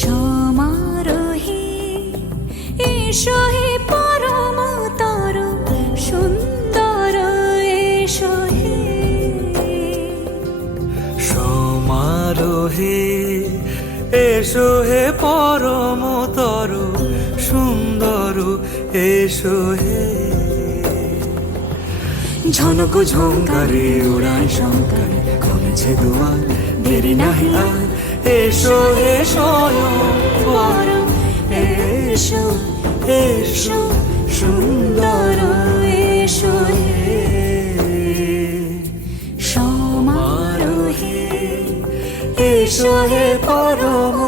সমারোহে এসো হে পরমতর সুন্দর এসো হে। সমারোহে এসো হে পরমতর সুন্দর এসো হে। ঝনক ঝঙ্কারে উড়ায় শঙ্কারে খুলেছে দুয়ার, দেরি নাহি আর এসো হে স্বয়ং পরম এসো এসো সুন্দর এসো হে। সমারোহে এসো হে পরম